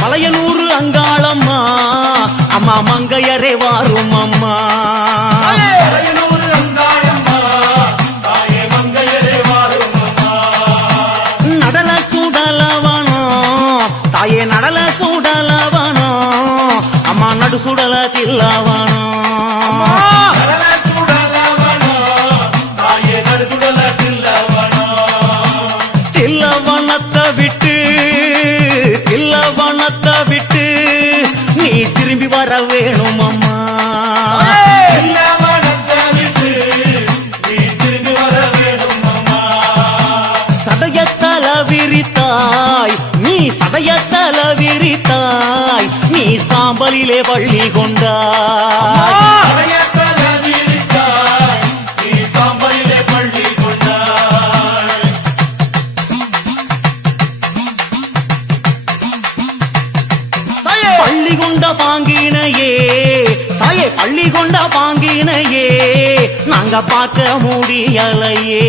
மலையனூர் அங்காளம்மா அம்மா மங்கையரே வாரும் அம்மா நடல சுடலவனோ தாயே நடல சுடலவனோ அம்மா நடு சுடல தில்லவனோ தில்லவனத்தை விட்டு நீ திரும்பி வர வேணும் அம்மா சதயத்தல விரித்தாய் நீ சதயத்தல விரித்தாய் நீ சாம்பலிலே வள்ளி கொண்டாய் பள்ளி கொண்ட பாங்கினையே தாயே பள்ளி கொண்ட பாங்கினையே நாங்க பார்க்க முடியலையே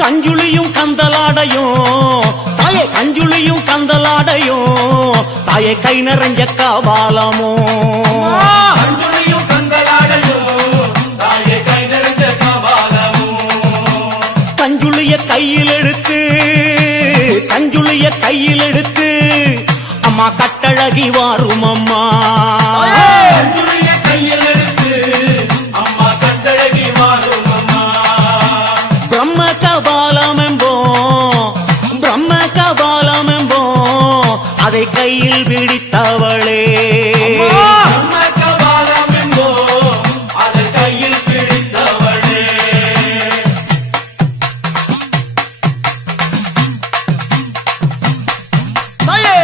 கஞ்சுளியும் கந்தலாடையும் தாயே கஞ்சுளியும் கந்தலாடையும் தாயே கை நிறைஞ்ச கபாலமோ கஞ்சுளிய கையில் எடுத்து அம்மா கட்டழகி வாரும் அம்மா பிரம்ம கபாலம் என்போம் அதை கையில் பிடித்தவளே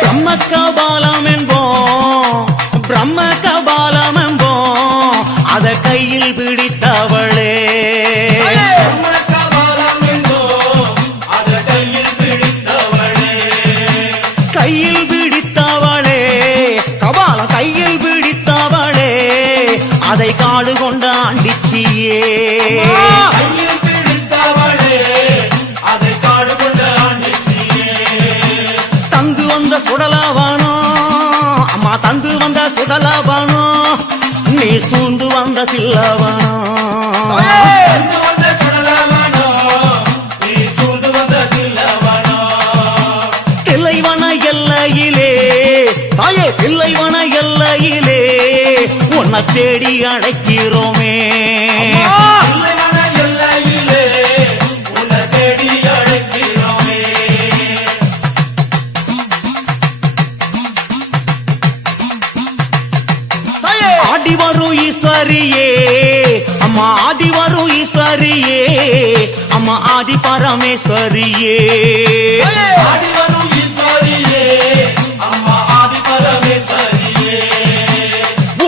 பிரம்ம கபாலம் என்போம் அதை கையில் பிடித்தவளே கையில் பிடித்தவளே கபாலம் கையில் பிடித்தவளே அதை காடு கொண்ட ஆண்டிச்சியே தந்து வந்த சுடலவானோ அம்மா தந்து வந்த சுடலவானோ நீ சூழ்ந்து வந்த தில்லவனோ தில்லைவன எல்லையிலே தாயே தில்லைவன எல்லையிலே உன்னை தேடி அழைக்கிறோமே ஆடி வரும் ஈஸ்வரியே அம்மா ஆடி வரும் ஈஸ்வரியே அம்மா ஆதி பரமேஸ்வரியே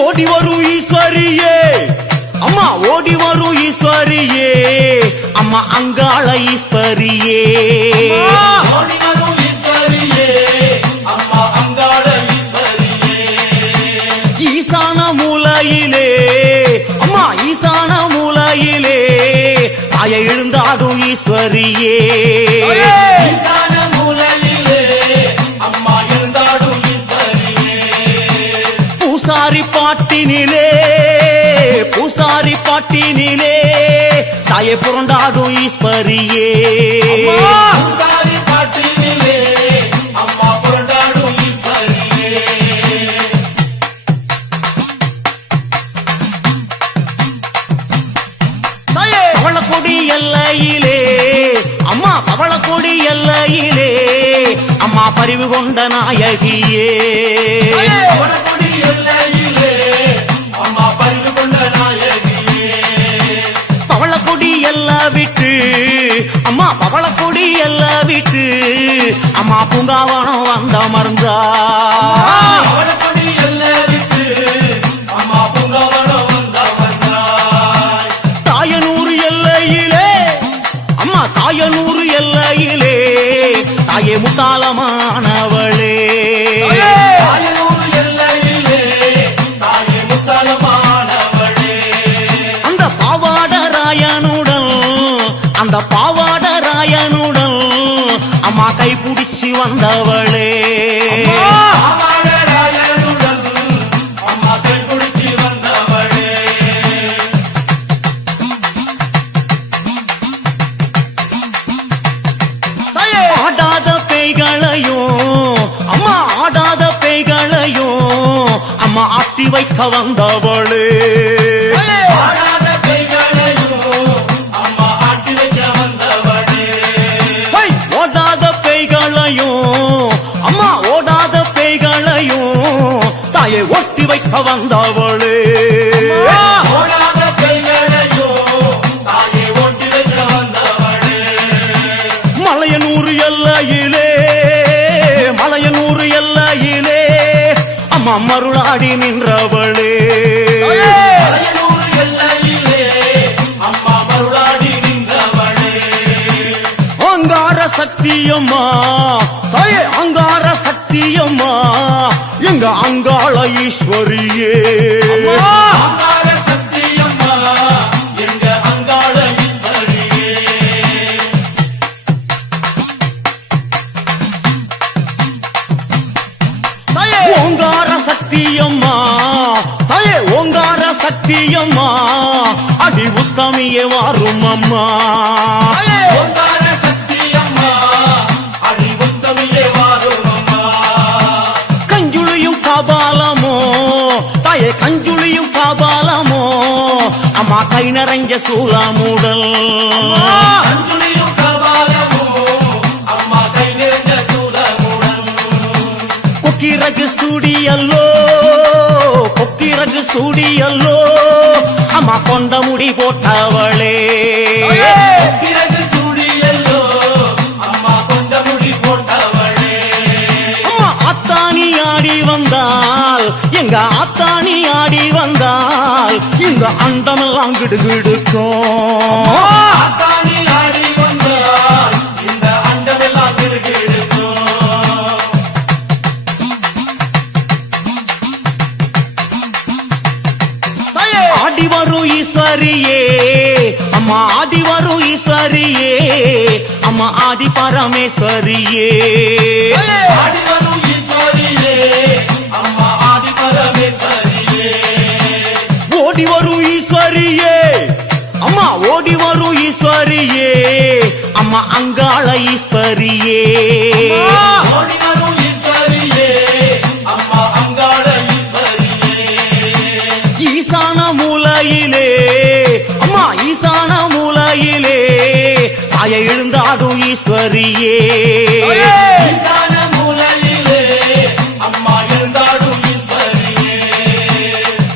ஓடி வரும் ஈஸ்வரியே அம்மா ஓடி வரும் ஈஸ்வரியே அம்மா அங்காள ஈஸ்வரியே ஈசான மூலையிலே அம்மா ஈசான மூலையிலே தாயை எழுந்தாடும் ஈஸ்வரியே பூசாரி பாட்டினிலே தாயை புரண்டாடும் ஈஸ்வரியே எல்லையிலே அம்மா பவளக்கொடி எல்லையிலே அம்மா பரிவு கொண்ட நாயகியே பவளக்கொடி எல்லாம் விட்டு அம்மா பவளக்கொடி எல்லாம் விட்டு அம்மா பூங்காவனம் வந்த மருந்தா தாயனூர் எல்லையிலே தாயே முத்தாளமானவளே அந்த பாவாடராயனுடன் அந்த பாவாடராயனுடன் அம்மா கைப்பிடிச்சு வந்தவளே ஆடாத பேய்களையும் அம்மா ஆடாத பேய்களையும் அம்மா ஆட்டி வைக்க வந்தவளே ஓடாத பேய்களையும் அம்மா ஓடாத பேய்களையும் தாயை ஒட்டி வைக்க வந்தவளே மலையனூர் எல்லையிலே மலையனூர் எல்லையிலே அம்மா மருளாடி நின்றவளே அங்கார சக்தியம்மா தாயே அங்கார சக்தியம்மா எங்க அங்காள ஈஸ்வரியே ஓங்கார சக்தியம்மா தாயே ஓங்கார சக்தியம்மா அடி உத்தமியே வாரும் அம்மா கஞ்சுளியும் காபாலமோ தாயே கஞ்சுளியும் காபாலமோ அம்மா கை நிறைஞ்ச சூலாமுடல் கொக்கிரகு சூடியல்லோ கொக்கிரகு சூடியல்லோ அம்மா கொண்ட முடி போட்டவளே அம்மா அத்தானி ஆடி வந்தால் எங்க அத்தானி ஆடி வந்தால் இந்த அண்டமெல்லாம் கிடுகிடுக்கும் ஆடி வரும் ஈஸ்வரியே அம்மா ஆடி வரும் ஈஸ்வரியே அம்மா ஆதி பரமேஸ்வரியே ஓடி வரும் ஈஸ்வரியே அம்மா ஓடி வரும் ஈஸ்வரியே அம்மா அங்காள ஈஸ்வரியே ஈசான மூலையிலே அம்மா ஈசான மூலையிலே தாயை எழுந்தாடும் ஈஸ்வரியே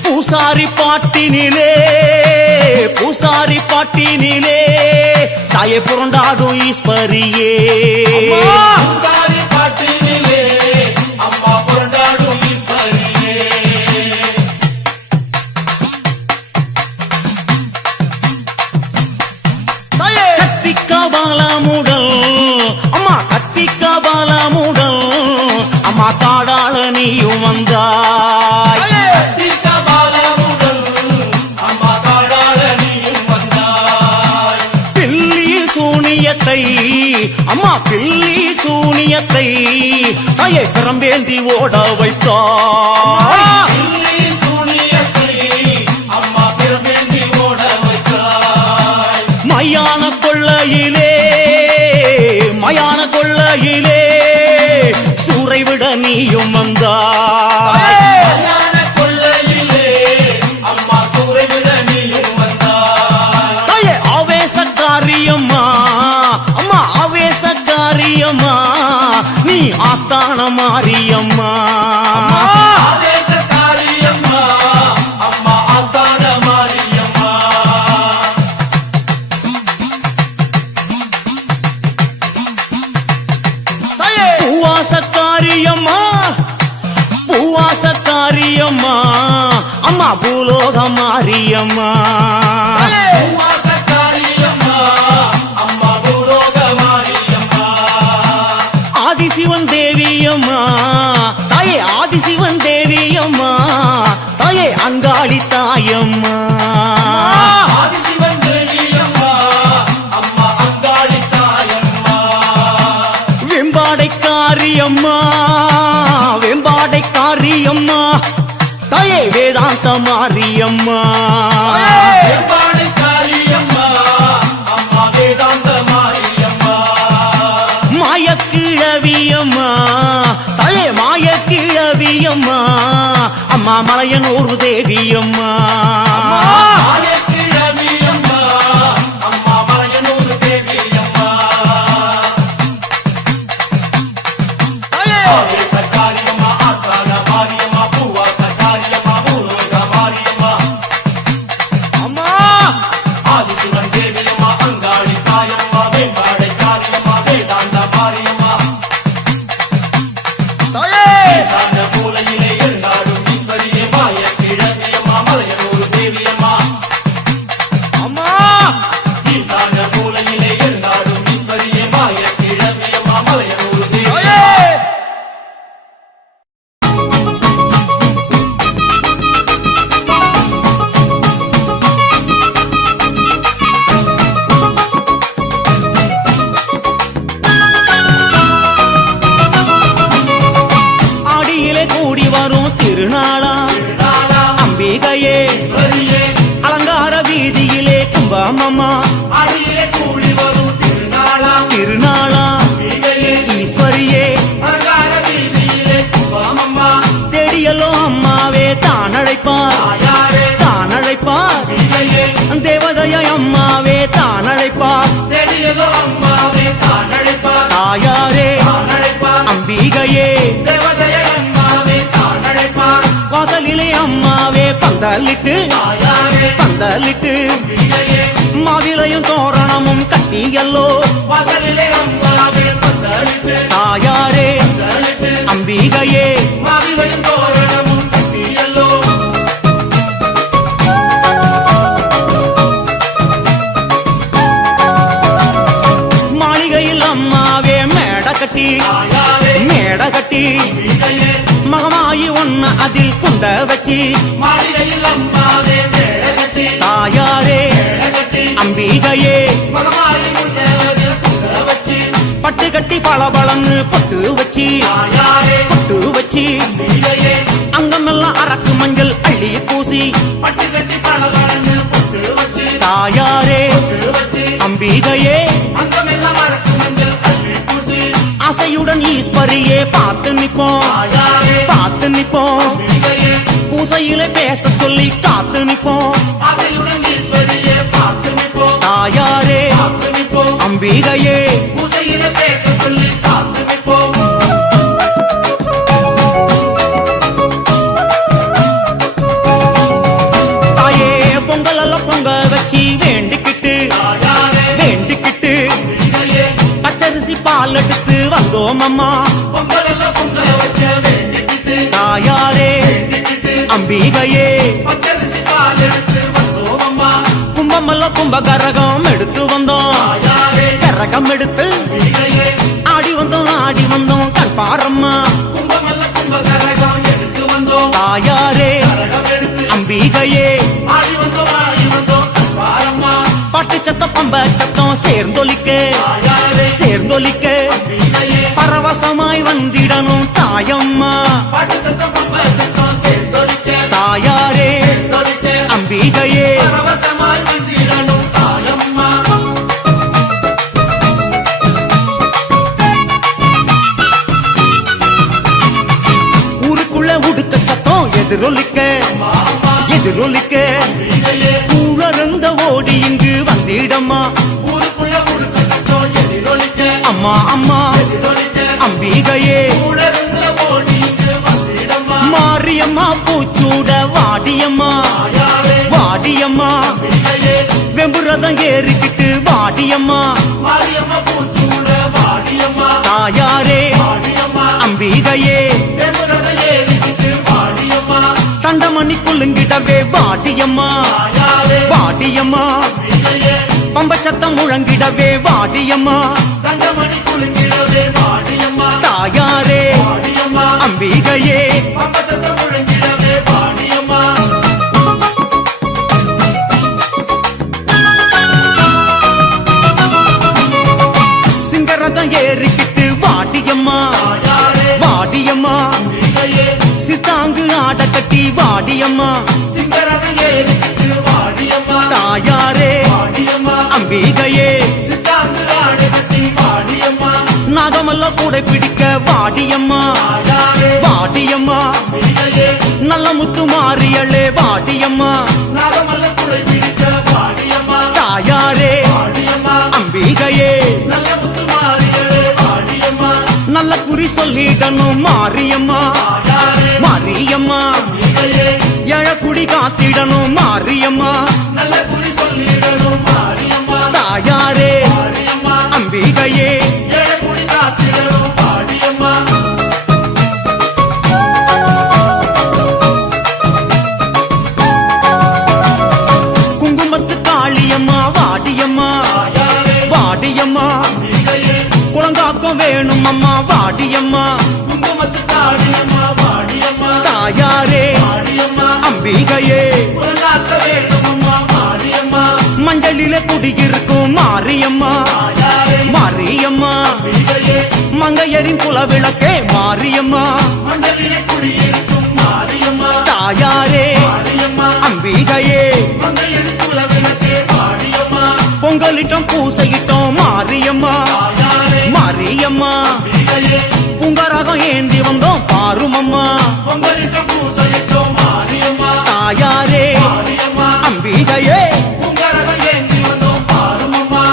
பூசாரி பாட்டினிலே பூசாரி பாட்டினிலே தாயை புரண்டாடும் ஈஸ்வரியே அம்மா கத்திக்க பாலமுடல் அம்மா காடாள நீயும் வந்தாய் பில்லி சூனியத்தை அம்மா பில்லி சூனியத்தை தாயை பிரம்பேந்தி ஓட வைத்தாய் மயான கொள்ளையிலே மயான கொள்ளையிலே சூறை விட நீயும் வந்தாய் தாயே ஆவேசக்காரியம்மா அம்மா ஆவேசக்காரியம்மா நீ ஆஸ்தான மாரியம்மா பூவாசக்காரியம்மா பூவாசக்காரியம்மா அம்மா பூலோக மாரியம்மா ஆதிசிவன் தேவியம்மா தாயே ஆதிசிவன் தேவியம்மா தாயே அங்காளி தாயம்மா ஆதிசிவன் தேவியம்மா அம்மா மாரியம்மா வேம்பாடை காளியம்மா அம்மா வேதாந்த மாரியம்மா மாயக்கிழவியம்மா தலே மாயக்கிழவியம்மா அம்மா மலையனூர் தேவியம்மா மாயக்கிழவியம்மா அம்மா மலையனூர் தேவியம்மா ஆவேச காரியம்மா ஆஸ்தான மாரியம்மா பூவாச காரியம்மா பூலோக மாரியம்மா அம்மா ஆதிசிவன் தேவியம்மா அங்காளி தாயம்மா வேம்பாடை காரியம்மா வேதாந்த மாரியம்மா ஈசான மூலையிலே எழுந்தாடும் ஈஸ்வரியே மாயக்கிழவியம்மா மலையனூர் தேவியம்மா அம்மா ஈசான மூலையிலே எழுந்தாடும் ஈஸ்வரியே மாயக்கிழவியம்மா மலையனூர் தேவியம்மா ஆடியிலே கூடி வரும் திருநாளா அம்பிகையே ஈஸ்வரியே அலங்கார வீதியிலே கும்பமம்மா அடியிலே கூடி வரும் திருநாளாம் திருநாளா அம்பிகையே ஈஸ்வரியே அலங்கார வீதியிலே கும்பமம்மா தேடியல்லோ அம்மாவே தான் அழைப்பார் தாயாரே தான் அழைப்பார் அம்பிகையே தேவதைய அம்மாவே தான் அழைப்பார் தெரியலோ அம்மாவே தான் அழைப்பார் தாயாரே தான் அழைப்பார் அம்பிகையே தேவதைய அம்மாவே தான் அழைப்பார் வாசலிலே அம்மாவே பந்தலிட்டு தாயாரே பந்தலிட்டு அம்பிகையே மாவிலையும் தோரணமும் கட்டியல்லோ வாசலிலே அம்மாவே பந்தளிட்டு தாயாரே பந்தளிட்டு அம்பிகையே மாவிலையும் தோரணமும் கட்டியல்லோ மாளிகையில் அம்மாவே மேட கட்டி தாயாரே மேட கட்டி அம்பிகையே மகமாயி ஒன்னு அதில் குண்ட வச்சு மாளிகையில் அம்மாவே மேடை கட்டி தாயாரே மேடை கட்டி அம்பிகையே மகமாயி முன்னேறது புக வச்சு பட்டு கட்டி பளபளன்னு பொட்டு வச்சு தாயாரே பொட்டு வச்சு அம்பிகையே அங்கமெல்லாம் அரக்கு மஞ்சள் அள்ளி பூசி பட்டு கட்டி பலவளன்னு பொட்டு வச்சு தாயாரே பொட்டு வச்சு அம்பிகையே அங்கமெல்லாம் மறக்கு மஞ்சள் அள்ளி பூசி ஆசையுடன் ஈஸ்வரியே பார்த்து நிப்போம் தாயாரே பார்த்து நிப்போம் அம்பிகையே பூசையிலே பேச சொல்லி காத்து நிப்போம் ஆசையுடன் ஈஸ்வரியே பார்த்து நிற்போம் தாயாரே பார்த்து நிற்போம் அம்பிகையே பூசையில பேச சொல்லி காத்து நிற்போம் தாயே பொங்கல் எல்லாம் பொங்க வச்சு வேண்டிக்கிட்டு தாயாரே வேண்டிக்கிட்டு அம்பிகையே பச்சரிசி பால் எடுத்து வந்தோம் அம்மா பொங்கலெல்லாம் பொங்க வச்ச வேண்டிக்கிட்டு தாயாரே வேண்டிக்கிட்டு அம்பிகையே பச்சரிசி பால் எடுத்து வந்தோம் அம்மா கும்பமெல்லாம் கும்பகரகம் எடுத்து வந்தோம் தாயாரே கரகம் எடுத்து அம்பிகையே ஆடி வந்தோம் கண் பாரம்மா கும்பமல்ல கும்பகரகம் எடுத்து வந்தோம் தாயாரே கரகம் எடுத்து அம்பிகையே ஆடி வந்தோம் பாரம்மா பாட்டு சத்தம் பம்ப சத்தம் சேர்ந்தொலிக்க சேர்ந்தொலிக்க அம்பிகையே பரவசமாய் வந்திடணும் தாயம்மா பாட்டு சத்தம் பம்ப சத்தம் சேர்ந்தொலிக்க தாயாரே சேர்ந்தொலிக்க அம்பிகையே பரவசமாய் வந்திடணும் தாயம்மா ஊருக்குள்ள உடுக்க சத்தம் எதிரொலிக்க எதிரொலிக்க அம்பிகையே கூழறந்த ஓடி இங்கு வந்திடம்மா ஊருக்குள்ள முழுக்க சத்தம் எதிரொலிக்க அம்மா அம்மா எதிரொலிக்க அம்பிகையே கூடருந்த ஓடி இங்கு வந்திடம்மா மாரியம்மா பூச்சூட வாடியம்மா தாயாரே வாடியம்மா அம்பிகையே வெம்புரதம் ஏறிக்கிட்டு வாடியம்மா மாரியம்மா பூச்சூட வாடியம்மா தாயாரே வாடியம்மா அம்பிகையே வெம்புரத ஏறிக்கிட்டு வாடியம்மா தண்டமணி குலுங்கிடவே வாடியம்மா தாயாரே வாடியம்மா அம்பிகையே பம்ப சத்தம் முழங்கிடவே வாடியம்மா தண்டமணி குலுங்கிடவே வாடியம்மா தாயாரே வாடியம்மா அம்பிகையே பம்பசத்தம் முழங்கிடவே வாடியம்மா சிங்கரதம் ஏறிக்கிட்டு வாடியம்மா தாயாரே வாடியம்மா அம்பிகையே சித்தாங்கு ஆட கட்டி வாடியம்மா சிங்கரதம் ஏறிக்கிட்டு வாடியம்மா தாயாரே வாடியம்மா அம்பிகையே சித்தாங்கு ஆடை கட்டி வாடியம்மா நாகமல்ல கூட பிடிக்க வாடியம்மா தாயாரே வாடியம்மா அம்பிகையே நல்ல முத்து மாறியளே வாடியம்மா நாகமல்ல குடை பிடிக்க வாடியம்மா தாயாரே வாடியம்மா அம்பிகையே நல்ல முத்து மாறியளே வாடியம்மா நல்ல குறி சொல்லிடணும் மாரியம்மா தாயாரே மாரியம்மா அம்பிகையே எழக்குடி காத்திடணும் மாரியம்மா நல்ல குறி சொல்லிடணும் மாரியம்மா தாயாரே மாரியம்மா அம்பிகையே ஏழக்குடி காத்திடணும் வாடியம்மா குங்குமத்து காளியம்மா வாடியம்மா தாயாரே வாடியம்மா அம்பிகையே குளங்காக்கம் வேணும் அம்மா வாடியம்மா குங்குமத்து காளியம்மா வாடியம்மா தாயாரே வாடியம்மா அம்பிகையே உலகாக்க வேண்டுமம்மா மாரியம்மா மஞ்சளில குடியிருக்கும் மாரியம்மா தாயாரே மாரியம்மா அம்பிகையே மங்கையரின் குலவிளக்கே மாரியம்மா மண்டலிலே குடியிருக்கும் மாரியம்மா தாயாரே மாரியம்மா அம்பிகையே மங்கையர் குலவிளக்கே வாடியம்மா பொங்கலிட்டம் பூசையிட்டோம் மாரியம்மா தாயாரே மாரியம்மா அம்பிகையே புங்கரகம் ஏந்தி வந்தோம் பாருமம்மா பொங்கலிட்ட பூசையிட்டோம் மாரியம்மா தாயாரே மாரியம்மா அம்பிகையே உங்கரகம் ஏந்தி வந்தோம் பாருமம்மா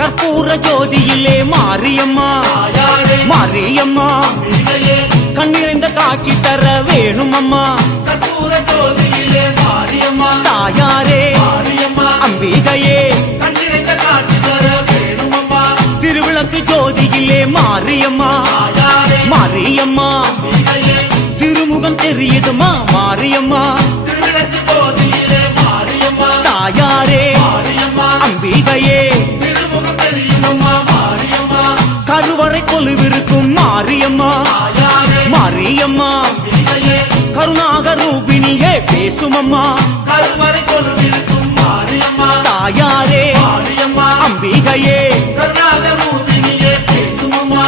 கற்பூர ஜோதியிலே மாரியம்மா தாயாரே மாரியம்மா அம்பிகையே கண்ணிறைந்த காட்சி தர வேணுமம்மா கற்பூர ஜோதியிலே மாரியம்மா தாயாரே மாரியம்மா அம்பிகையே கண்டிருந்த காட்சி தர வேணுமம்மா திருவிளக்கு ஜோதியிலே மாரியம்மா தாயாரே மாரியம்மா அம்பிகையே திருமுகம் தெரியுதுமா மாரியம்மா திருவிளக்கு ஜோதியிலே மாரியம்மா தாயாரே மாரியம்மா அம்பிகையே திருமுகம் தெரியுமம்மா மாரியம்மா கருவறை கொலுவிருக்கும் மாரியம்மா தாயாரே மாரியம்மா அம்பிகையே கருணாக ரூபிணியே பேசுமம்மா கருவறை கொலுவிருக்கும் மாரியம்மா தாயாரே மாரியம்மா அம்பிகையே கருணாக ரூபிணியே பேசுமம்மா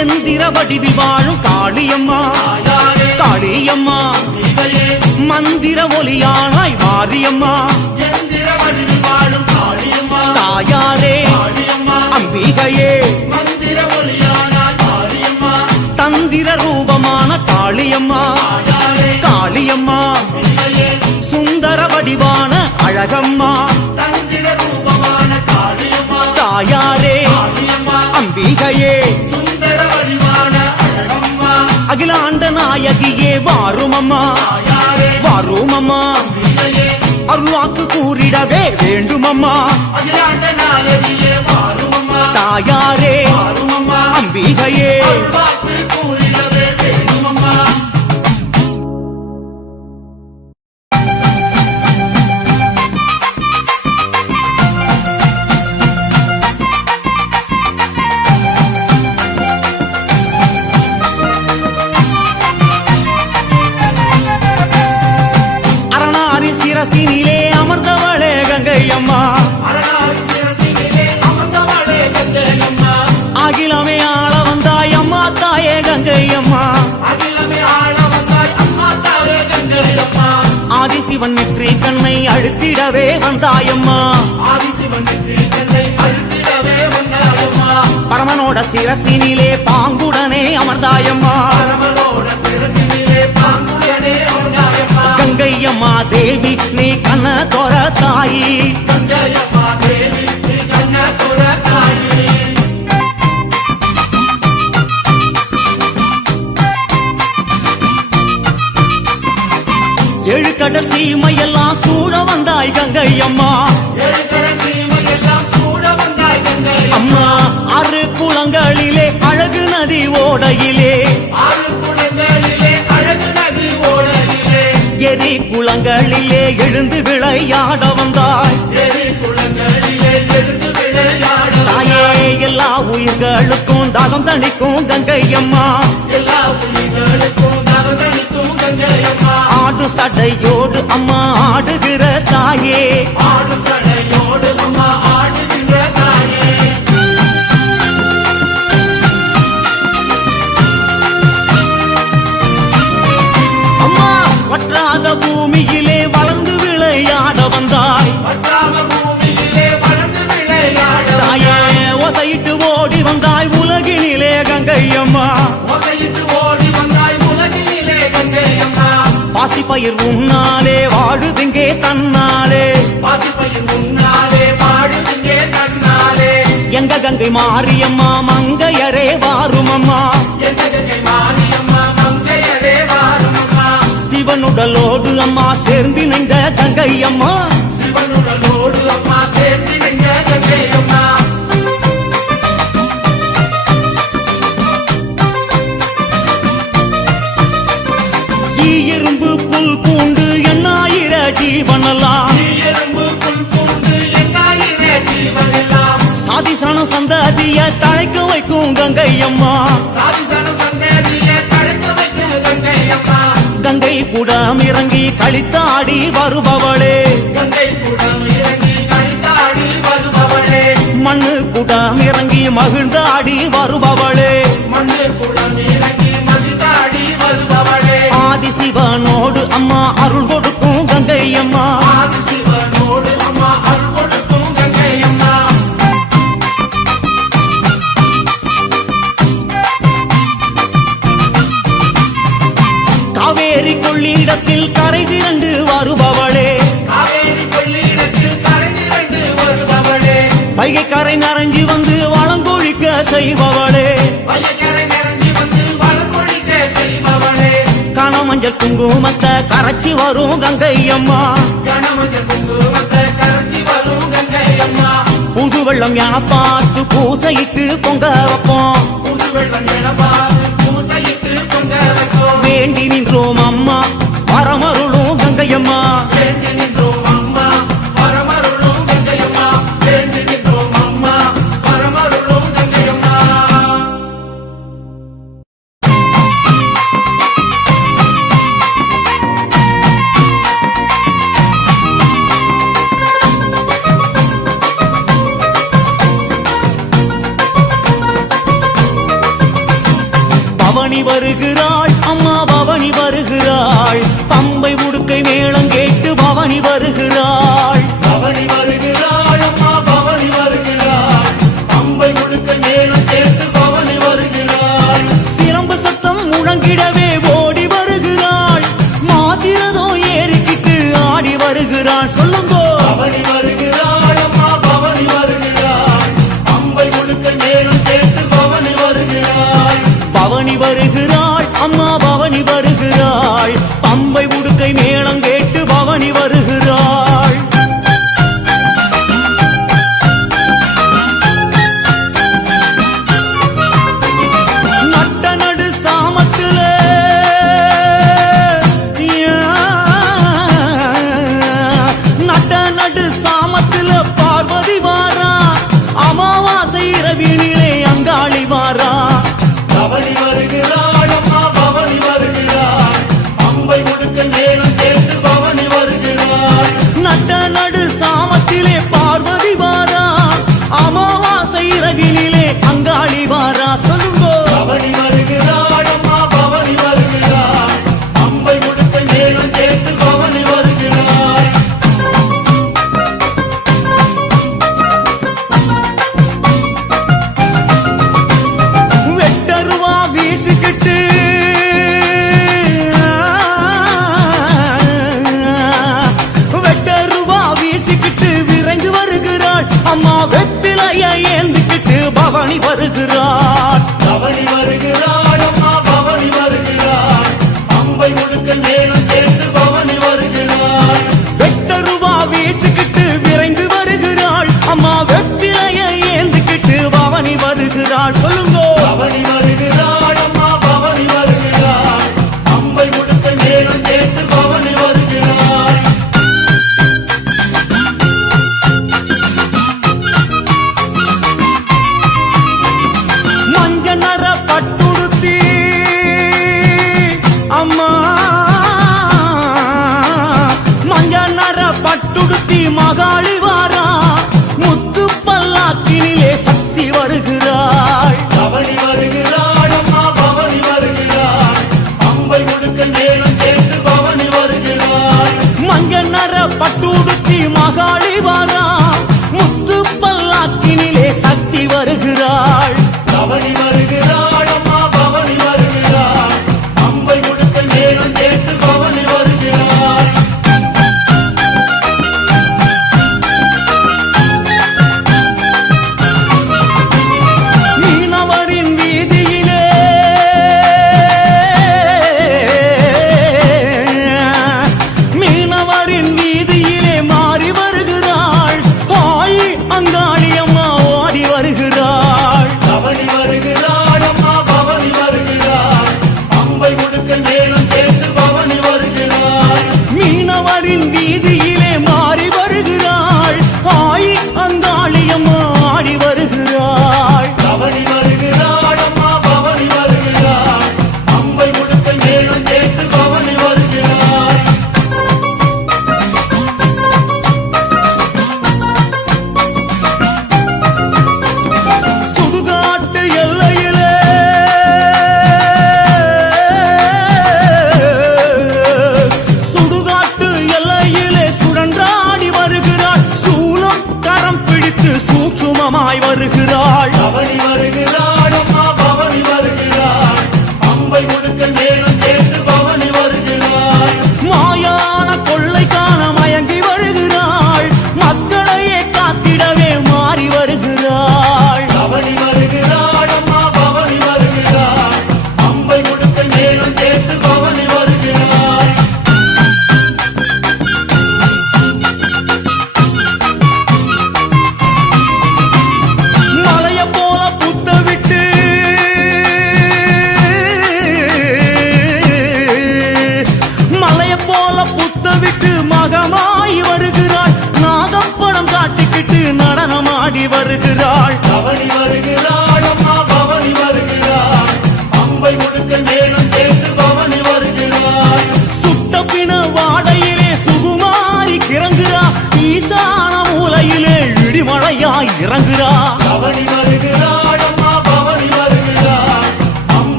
எந்திர வடிவில் வாழும் காளியம்மா தாயாரே காளியம்மா அம்பிகையே மந்திர ஒலியானாய் மாரியம்மா எந்திர வடிவில் வாழும் காளியம்மா தாயாரே காளியம்மா அம்பிகையே மந்திர ஒளியானாய் மாரியம்மா தந்திர ரூபமான காளியம்மா தாயாரே காளியம்மா அம்பிகையே சுந்தர வடிவான அழகம்மா தந்திர ரூபமான காளியம்மா தாயாரே காளியம்மா அம்பிகையே சுந்தர வடிவான அழகம்மா அகிலாண்ட நாயகியே வாருமம்மா தாயாரே வாருமம்மா அம்பிகையே அருள்வாக்கு கூறிடவே வேண்டுமம்மா அகிலாண்ட நாயகியே வாருமம்மா தாயாரே வாருமம்மா அம்பிகையே அருள்வாக்கு கூறிடவே வேண்டுமம்மா அரணாரி சிரசினிலே அமர்ந்தவளே கங்கையம்மா அரணாரி சிரசினிலே அமர்ந்தவளே கங்கையம்மா அகிலமே ஆள வந்தாய் அம்மா தாயே கங்கையம்மா அகிலமே ஆள வந்தாய் அம்மா தாயே கங்கையம்மா ஆதிசிவன் நெற்றி கண்ணை அழுத்திடவே வந்தாயம்மா ஆதிசிவன் என்னை அழுத்திடவே வந்தாயம்மா பரமனோட சிரசினிலே பாங்குடனே அமர்ந்தாயம்மா பரமனோட சிரசினிலே பாங்குடனே வந்தாயம்மா கங்கையம்மா தேவி நீ கண்ண தோர தாயி கங்கையம்மா தேவி நீ கண்ண துற தாயே எழுக்கடல் சீமையெல்லாம் சூழ வந்தாய் கங்கையம்மா எழுகடல் சீமையெல்லாம் சூழ வந்தாய் கங்கையம்மா அம்மா ஆறு குளங்களிலே அழகு நதி ஓடையிலே ஆறு குளங்களிலே அழகு நதி ஓடையிலே எரி குளங்களிலே எழுந்து விளையாட வந்தாய் எரி குளங்களிலே எழுந்து விளையாட தாயே எல்லா உயிர்களுக்கும் தாகம் தணிக்கும் கங்கையம்மா எல்லா உயிர்களுக்கும் தவதளிக்கும் கங்கை கங்கையம்மா ஆடு சடையோடு அம்மா ஆடுகிற தாயே ஆடு சடையோடு அம்மா ஆடுகின்ற தாயே அம்மா வற்றாத பூமியிலே வளர்ந்து விளையாட வந்தாய் வற்றாத பூமியிலே வளர்ந்து விளையாட தாயே ஓசையிட்டு ஓடி வந்தாய் உலகினிலே கங்கையம்மா மொசையிட்டு ஓடி வந்தாய் உலகினிலே கங்கையம்மா பாசிப்பயிர் உன்னாலே வாழுதுங்கே தன்னாலே பாசிப்பயிர் முன்னாலே வாழுதுங்கே தன்னாலே எங்க கங்கை மாரியம்மா மங்கையரே வாருமம்மா எங்க கங்கை மாரியம்மா மங்கையரே வாருமம்மா சிவனுடலோடு அம்மா சேர்ந்து நின்ற கங்கையம்மா சிவனுடலோடு அம்மா சேர்ந்து நின்ற கங்கையம்மா எறும்பு புல் பூண்டு எண்ணாயிர ஜீவனெல்லாம் எறும்பு புல் பூண்டு எண்ணாயிர ஜீவனெல்லாம் சாதிசனம் சந்ததிய தழைக்க வைக்கும் கங்கையம்மா சாதிசன சந்ததியை தடுத்து வைக்கும் கங்கையம்மா கங்கை குடம் இறங்கி கழித்தாடி வருபவளே கங்கை குடம் இறங்கி கழித்தாடி வருபவளே மண்ணு குடம் இறங்கி மகிழ்ந்தாடி வருபவளே மண்ணு குடம் இறங்கி மகிழ்ந்தாடி வருபவளே ஆதிசிவனோடு அம்மா அருள் கொடுக்கும் கங்கையம்மா ஆதிசிவனோடு அம்மா அருள் கொடுக்கும் கங்கையம்மா காவேரி கொள்ளிடத்தில் கரை திரண்டு வருபவளே காவேரி கொள்ளிடத்தில் கரைந்திரண்டு வருபவளே வைகை கரை நரைஞ்சு வந்து வளங்கொழிக்க செய்பவளே வயக்கரை நிறைஞ்சி வந்து வளமொழிக்க செய்பவளே கனமஞ்சள் குங்குமத்தை கரைச்சி வரும் கங்கையம்மா கணமஞ்சள் குங்குமத்தை கரைச்சி வரும் கங்கையம்மா புது வெள்ளம் என பார்த்து பூசையிட்டு பொங்க வைப்போம் புது வெள்ளம் எழப்பாது பூசையிட்டு பொங்க வைப்போம் வேண்டி நின்றோம் அம்மா வரமருளும் கங்கையம்மா வேண்டி நின்றோம் அம்மா பரமருளும் கங்கையம்மா வேண்டி நின்றோம் அம்மா பரமருளும் கங்கையம்மா பவனி வருகிறாள் அம்மா பவனி வருகிறாள் பம்பை உடுக்கை மேளம் கேட்டு பவனி வருகிறாள் பவனி வருகிறாள் அம்மா பவனி வருகிறாள் அம்பை முழுக்க மேலும் கேட்டு பவனி வருகிறாள் சிலம்பு சத்தம் முழங்கிடவே ஓடி வருகிறாள் மாசிரதம் ஏறிக்கிட்டு ஆடி வருகிறாள் சொல்லுங்கோ பவனி வருகிறாள் அம்மா பவனி வருகிறாள் அம்பை முழுக்க மேலும் கேட்டு பவனி வருகிறாள் பவனி வருகிறாள் அம்மா பவனி வருகிறாள் பம்பை உடுக்கை மேளம் கேட்டு பவனி வருகிறாள்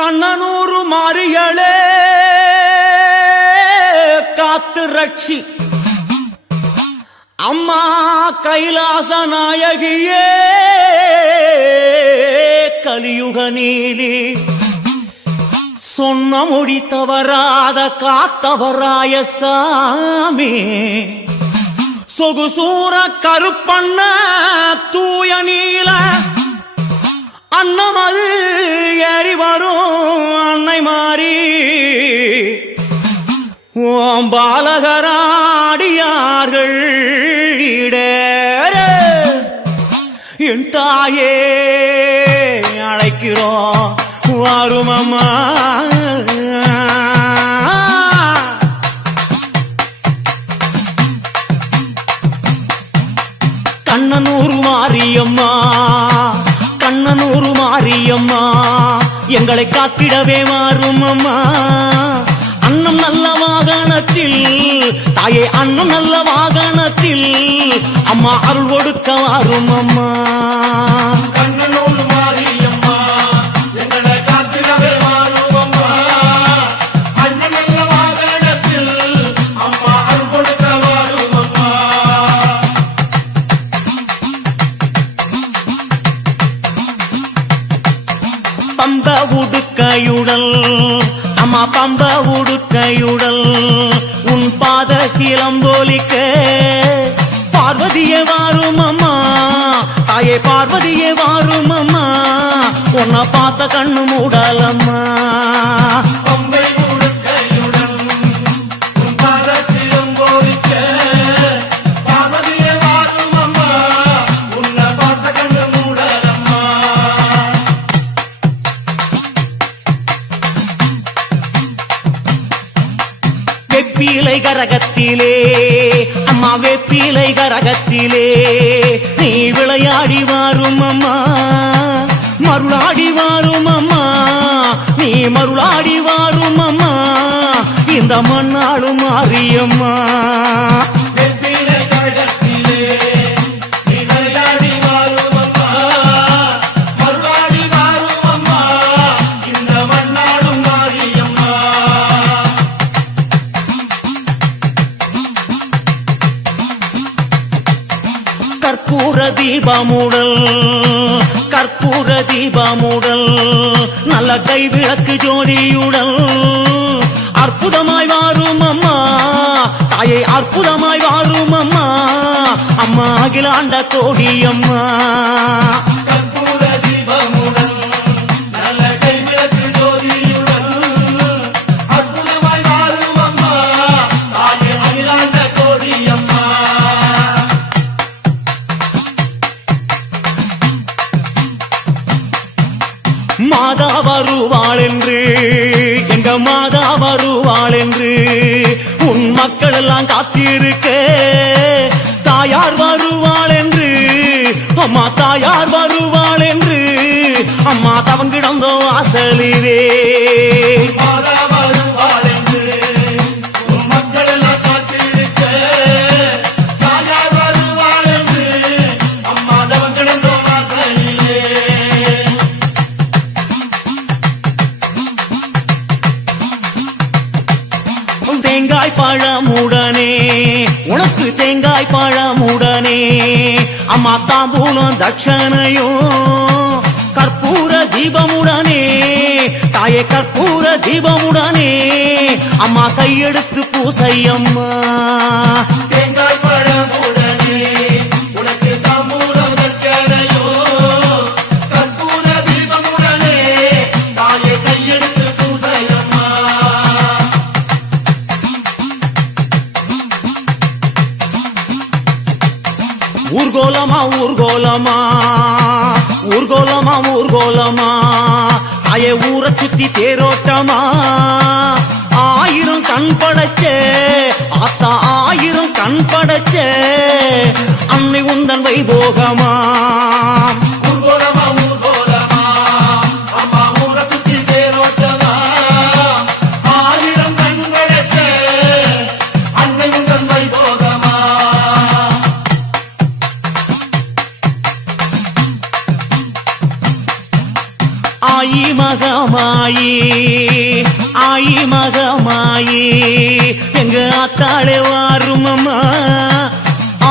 கண்ணனூரு மாறிகளே காத்து ரட்சி அம்மா கைலாச நாயகியே கலியுக நீலி சொன்ன மொழி தவறாத காத்தவராய சாமி சொகுசூர கருப்பண்ண தூய நீல அன்னமது ஏறி வரும் அன்னை மாறி ஓம் பாலகராடியார்கள் இடேற என் தாயே அழைக்கிறோம் வாரும் அம்மா கண்ணனூர் மாரியம்மா கண்ணனூர் மாரியம்மா எங்களை காத்திடவே மாறும் அம்மா அன்னம் நல்ல வாகனத்தில் தாயே அன்னம் நல்ல வாகனத்தில் அம்மா அருள் கொடுக்க வாரும் அம்மா கண்ணனூர் மாரியம்மா எங்களை காத்திடவே மாறும் அம்மா அண்ணன் நல்ல வாகனத்தில் அம்மா அருள் கொடுக்க வாரும் அம்மா பம்ப உடுக்கையுடல் அம்மா பம்ப உடுக்கையுடல் உன் பாத சிலம்போலிக்க பார்வதியே வாரும் அம்மா தாயே பார்வதியே வாரும் அம்மா உன்னை பார்த்த கண்ணு மூடலம்மா பம்பை உடுக்கையுடன் உன் பாத சிலம்போலிக்க பார்வதியே வாரும் அம்மா உன்னை பார்த்த கண்ணு மூடலம்மா வெப்பிலை கரகத்திலே அம்மா வெப்பிலை கரகத்திலே நீ விளையாடி வாரும் அம்மா மருளாடி வாரும் அம்மா நீ மருளாடி வாரும் அம்மா இந்த மண்ணாடும் மாரியம்மா வெப்பிலை கரகத்திலே நீ விளையாடி வாரும் அம்மா மருளாடி வாரும் அம்மா இந்த மண்ணாடும் மாரியம்மா கற்பூர தீபமுடல் கற்பூர தீபமுடல் நல்ல கைவிளக்கு ஜோதியுடல் அற்புதமாய் வாரும் அம்மா தாயை அற்புதமாய் வாரும் அம்மா அம்மா அகிலாண்ட கோடியம்மா கற்பூர தீபமுடன் நல்ல கைவிளக்கு ஜோதியுடன் அற்புதமாய் வாரும் அம்மா தாயே அகிலாண்ட கோடியம்மா மாதா வருவாள் என்று எங்க மாதா வருவாள் என்று உன் மக்கள் எல்லாம் காத்திருக்க தாயார் வருவாள் என்று அம்மா தாயார் வருவாள் என்று அம்மா தவங்கிடந்தோ வாசலிலே மாதா வருவாள் என்று உன் மக்கள் எல்லாம் காத்திருக்க தாயார் வருவாள் என்று அம்மா தவம் கிடந்தோ வாசலிலே தேங்காய் பழமுடனே உனக்கு தேங்காய் பழமுடனே அம்மா தாம்பூலம் தட்சணையும் கற்பூர தீபமுடனே தாயே கற்பூர தீபமுடனே அம்மா கையெடுத்து பூசையம்மா தேங்காய் பழமுடனே உனக்கு தாம்பூலம் தட்சணையோ கற்பூர தீபமுடனே தாயை கையெடுத்து பூசையம்மா ஊர்கோலமா ஊர்கோலமா ஊர்கோலமா ஊர்கோலமா தாயே ஊரை சுத்தி தேரோட்டமா ஆயிரம் கண் படைச்சே ஆத்தா ஆயிரம் கண் படைச்சே அன்னை உந்தன் வைபோகமா ஊர்கோலமா ஊர்கோலமா அம்மா ஊரை சுத்தி தேரோட்டமா ஆயிரம் கண் படைச்ச அன்னை உந்தன் வைபோகமா ஆயி மகமாயி மகமாயி ஆயி மகமாயி எங்க ஆத்தாளே வாருமம்மா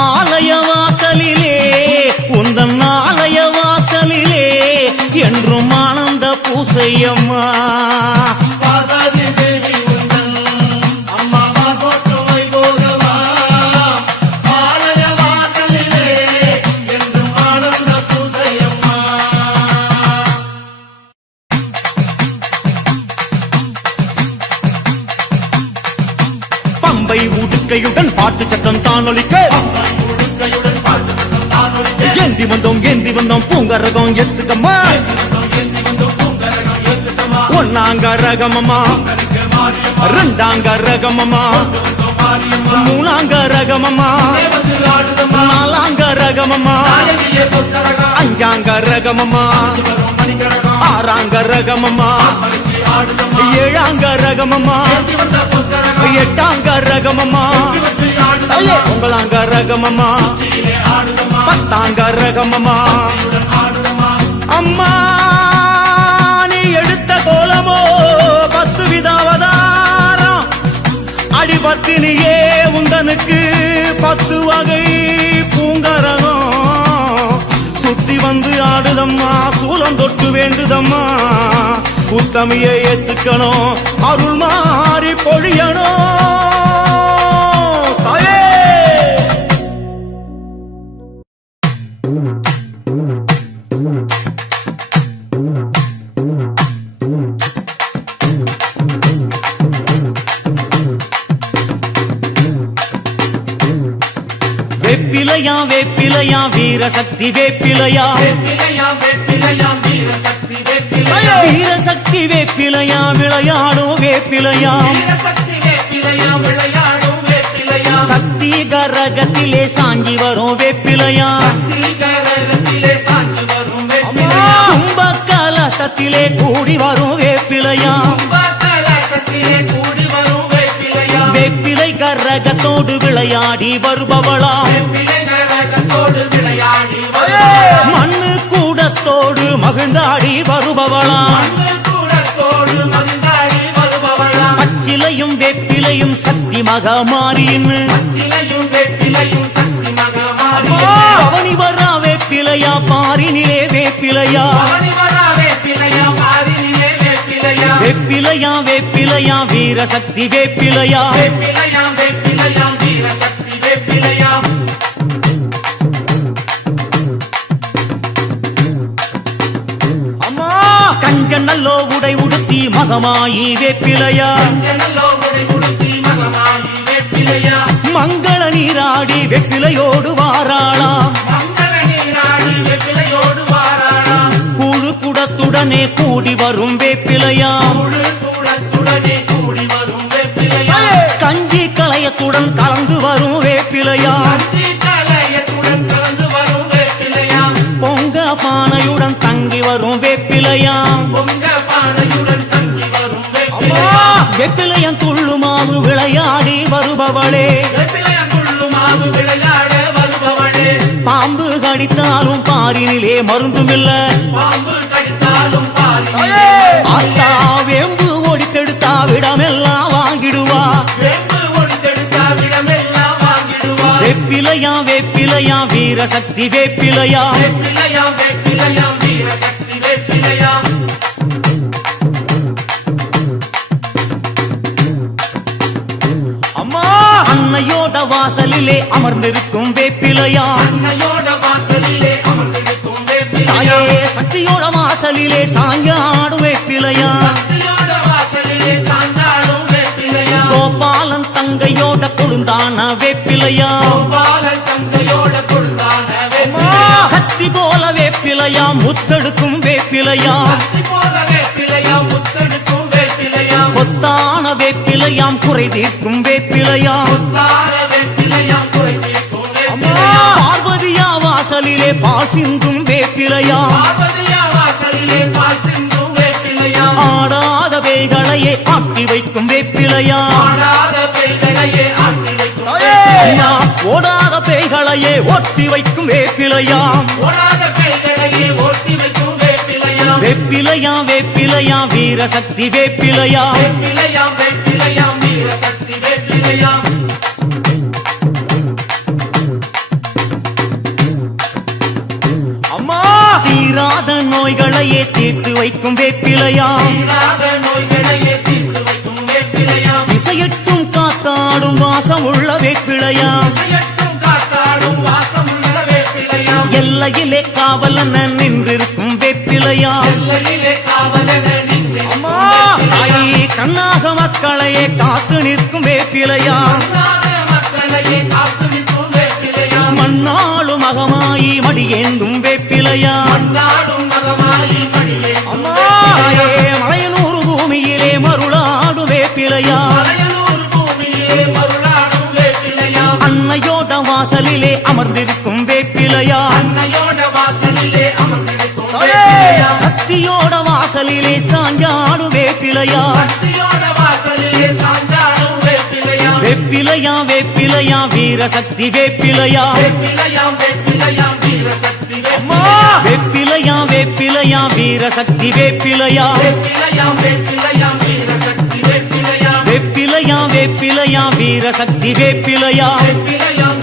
ஆலய வாசலிலே உந்தன் ஆலய வாசலிலே என்றும் ஆனந்த பூசையம்மா பார்வதி தேவி உந்தன் அம்மா பார்வோட்டுமை போகவா ஆலய வாசலிலே என்றும் ஆனந்த பூசையம்மா பம்பை உடுக்கையுடன் பாட்டு சத்தம் தானொலிக்க முழுக்கையுடன் பாட்டு சத்தம் தானொலிக்க ஏந்தி வந்தோம் பூங்கரகம் எத்துக்கம்மா பூங்கரகம் ஏத்துக்கம்மா ஒன்னாங்க ரகமம்மா கணிக்க மாரியம்மா ரெண்டாங்க ரகமம்மா மாரியம்மா மூணாங்க ரகமம்மா வந்து ஆடுதம்மா நாலாங்க ரகமம்மா நாயகியே பொற்கரகம் அஞ்சாங்க ரகமம்மா வரும் மணிகரகம் ஆறாங்க ரகமம்மா மறிச்சி ஆடுதம்மா ஏழாங்க ரகமம்மா ஏந்தி வந்த பொற்கரகம் எட்டாங்க ரகமம்மா வச்சு ஆடுதம்மா ஒன்பதாங்க ரகமம்மா சீலே ஆடுதம்மா பத்தாங்க ரகமம்மா இவளுடன் ஆடுதம்மா அம்மா நீ எடுத்த கோலமோ 10 வித அவதாரம் அடிபத்தினியே உந்தனுக்கு 10 வகை பூங்கரகம் சுத்தி வந்து ஆடுதம்மா சூலம் தொட்டு வேண்டுதம்மா உத்தமியை ஏத்துக்கணும் அருள் மாறி பொழியணும் தாயே வேப்பிலையா வீரசக்தி வேப்பிலையா வெப்பிலையாம் வீரசக்தி வெப்பிலையா வீரசக்தி வேப்பிலையா விளையாடும் வேப்பிலையா வீரசக்தி வெப்பிலையாம் விளையாடும் வெப்பிலையா சக்தி கரகத்திலே சாஞ்சி வரும் வேப்பிலையா தீகரகத்திலே சாஞ்சி வரும் வெப்பிலையா கும்ப கலசத்திலே கூடி வரும் வேப்பிலையா கும்பகலசத்திலே கூடி வரும் வெப்பிலையா வேப்பிலை கரகத்தோடு விளையாடி வருபவளா வெப்பிலைகரகத்தோடு விளையாடி வரும் மண்ணு கூடத்தோடு மகிழ்ந்தாடி வருபவளா மண்ணு கூடத்தோடு மகிழ்ந்தாடி வருபவளா பச்சிலையும் வேப்பிலையும் சக்தி மகமாரின்னு சிலையும் வெப்பிலையும் சக்தி மகமாரி அவனி வரா வேப்பிலையா பாரினிலே வேப்பிலையா அவனிவரா வெப்பிலையா மாறினிலே வெப்பிலையா வேப்பிலையா வீரசக்தி வேப்பிலையா வெப்பிலையாம் வீரசக்தி வெப்பிலையாம் அம்மா கஞ்சனல்லோ உடை உடுத்தி மகமாயி வேப்பிலையா ஜனலோ உடை உடுத்தி மகமாயி வெப்பிலையா மங்கள நீராடி வெப்பிலையோடு வாராளாம் மங்கள நீராடி வெப்பிலையோடு வாராளாம் கூழு குடத்துடனே கூடி வரும் வேப்பிலையா முழு கூடத்துடனே கூடி வரும் வெப்பிலையா கஞ்சி கலையத்துடன் கலந்து வரும் வேப்பிலையா அந்தி கலையத்துடன் கலந்து வரும் வெப்பிலையா பொங்க பானையுடன் தங்கி வரும் வேப்பிலையா பொங்க பானையுடன் தங்கி வரும் வெப்பிலையா வெப்பிலையன் துள்ளு மாவு விளையாடி வருபவளே வெப்பிலையம் புல்லு மாவு விளையாட வருபவளே பாம்பு கடித்தாலும் பாரினிலே மருந்துமில்ல பாம்பு கடித்தாலும் பாரி அத்தா வேம்பு ஒடித்தெடுத்தா விடமெல்லாம் வாங்கிடுவா வெம்பு ஒளித்தெடுத்தா விடமெல்லாம் வாங்கிடுவா வேப்பிலையா வீரசக்தி வேப்பிலையா வெப்பிலையாம் வீரசக்தி வெப்பிலையாம் அம்மா அன்னையோட வாசலிலே அமர்ந்திருக்கும் வேப்பிலையா அன்னையோட வாசலிலே அமர்ந்திருக்கும் வெப்பிலையா தாயே சக்தியோட வாசலிலே சாஞ்சாடு வேப்பிலையா சக்தியோட வாசலிலே சாந்தாடும் வெப்பிலையா கோபாலன் தங்கையோட கொழுந்தான வேப்பிலையா கோபாலன் தங்கையோட கொள்ளான வெப்பிலையா கத்தி போல வேப்பிலையா முத்தெடுக்கும் வேப்பிலையா கத்தி போல வெப்பிலையா முத்தெடுக்கும் வெப்பிலையா கொத்தான வேப்பிலையாம் குறை தீர்க்கும் வேப்பிலையா தார வெப்பிலையா குறைத்தீர்க்கும் வெப்பிலையா பார்வதியா வாசலிலே பால் சிந்தும் வேப்பிலையா பார்வதியா வாசலிலே பால் சிந்தும் வெப்பிலையா ஆடாத பேய்களையே ஆட்டி வைக்கும் வேப்பிலையா ஆடாத பெய்களையே ஆட்டி வைக்கும் அம்மா, ஓடாத பேய்களையே ஒட்டி வைக்கும் வேப்பிலையா ஓடாத பெய்களையே ஓட்டி வைக்கும் வெப்பிலையா வேப்பிலையாம் வேப்பிலையாம் வீரசக்தி வேப்பிலையாம் வேப்பிலையாம் வேப்பிலையாம் வீரசக்தி வேப்பிலையாம் அம்மா தீராத நோய்களையே தீர்த்து வைக்கும் வேப்பிலையாம் தீராத நோய்களையே தீர்த்து வைக்கும் வேப்பிலையாம் இசையட்டும் காத்தாடும் வாசம் உள்ள வேப்பிலையாம் இசையட்டும் காத்தாடும் வாசமுள்ள வேப்பிலையாம் எல்லையிலே காவலன நின்றிருக்கும் வேப்பிலையாம் எல்லையிலே காவலன நின்றிருக்கும் அம்மா தாயே கண்ணாக மக்களையே காத்து நிற்கும் வேப்பிலையாம் கண்ணாக மக்களையே காத்து நிற்கும் வேப்பிலையாம் மண்ணாளும் மகமாயி மடியேந்தும் வேப்பிலையாம் நாடும் மகமாயி மணியே அம்மா தாயே மலையனூர் பூமியிலே மருளாடும் வேப்பிலையாம் மலையனூர் பூமியிலே மருளாடும் வேப்பிலையாம் அன்னையோட வாசலிலே அமர்ந்திருக்கும் வேப்பிலையாம் அன்னையோட வாசலிலே அமர்ந்திருக்கும் வேப்பிலையாம் சக்தியோட வாசலிலே சாஞ்சாடும் வேப்பிலையாம் சக்தியோட வாசலிலே சாஞ்சாடும் வேப்பிலையாம் வேப்பிலையாம் வேப்பிலையாம் வீரசக்தி வேப்பிலையாம் வேப்பிலையாம் வேப்பிலையாம் வீரசக்தி அம்மா வேப்பிலையாம் வேப்பிலையாம் வீரசக்தி வேப்பிலையாம் வேப்பிலையாம் வேப்பிலையாம் வீரசக்தி வேப்பிலையாம் வேப்பிலையாம் வேப்பிலையாம் வீரசக்தி வேப்பிலையாம் வேப்பிலையாம்